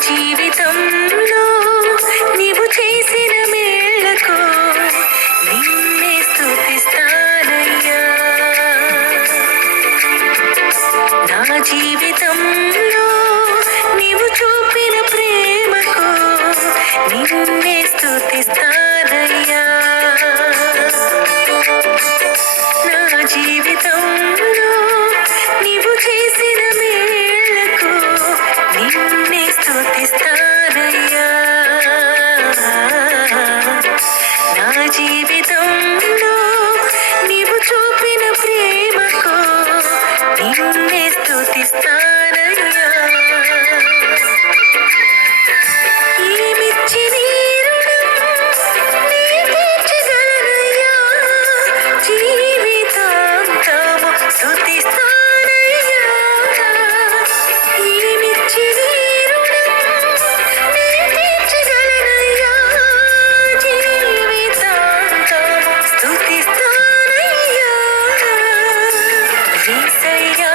జీవితంలో నీవు చేసిన మేళ్లకు నిన్నే స్తుతిస్తానయ్యా. నా జీవితంలో నీవు చూపిన ప్రేమకు నిన్నే స్తుతిస్తానయ్యా. నా జీవితంలో నీవు చేసిన మేళ్లకు నిన్నే స్తుతిస్తానయ్యా. నా జీవితంలో నీవు చూపిన ప్రేమకు నిన్నే స్తుతిస్తానయ్యా. ఏమిచ్చి నీ రుణం నీ తీర్చగలనయ్యా. జీవితాంతము స్తుతిస్తానయ్యా. ఏమిచ్చి నీ రుణం నీ తీర్చగలనయ్యా. జీవితాంతము స్తుతిస్తానయ్యా. యేసయ్యా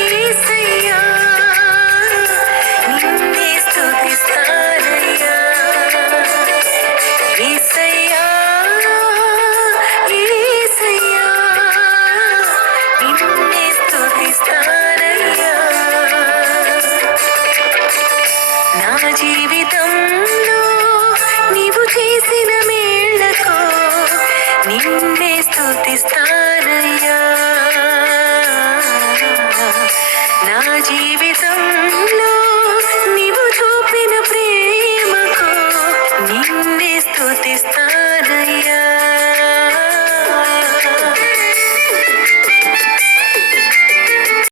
యేసయ్యా నిన్నే స్తుతిస్తానయ్యా. యేసయ్యా యేసయ్యా నిన్నే స్తుతిస్తానయ్యా. నా జీవితంలో నీవు చేసిన మేళ్లకు నిన్నే స్తుతిస్తానయ్యా. నా జీవితంలో